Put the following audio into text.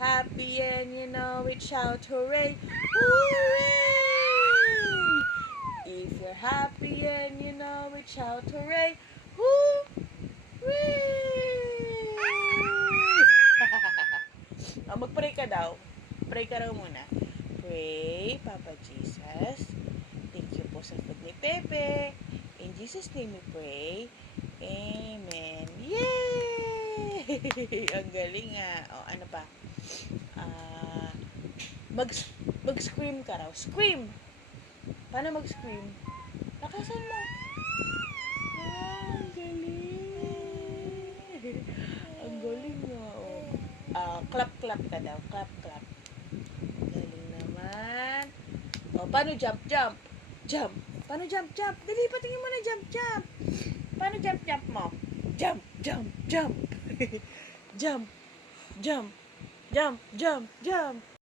happy and you know it, shout hooray! Hooray! If you're happy and you know it, shout hooray! Hooray! Mag-pray ka daw. Pray ka raw muna. Pray, Papa Jesus. Thank you po sa food ni Pepe. In Jesus' name we pray. Amen. Yay! Ang galing nga. O, ano pa? Mag-scream ka raw. Scream! Paano mag-scream? Lakasan mo. Ang galing. Ang galing nga. Clap-clap ka daw. Clap-clap. Galing naman. O, paano jump-jump? Jump. Paano jump-jump? Dali, patingin mo na jump-jump. Paano jump-jump mo? Jump, jump, jump. Jump, jump, jump, jump, jump.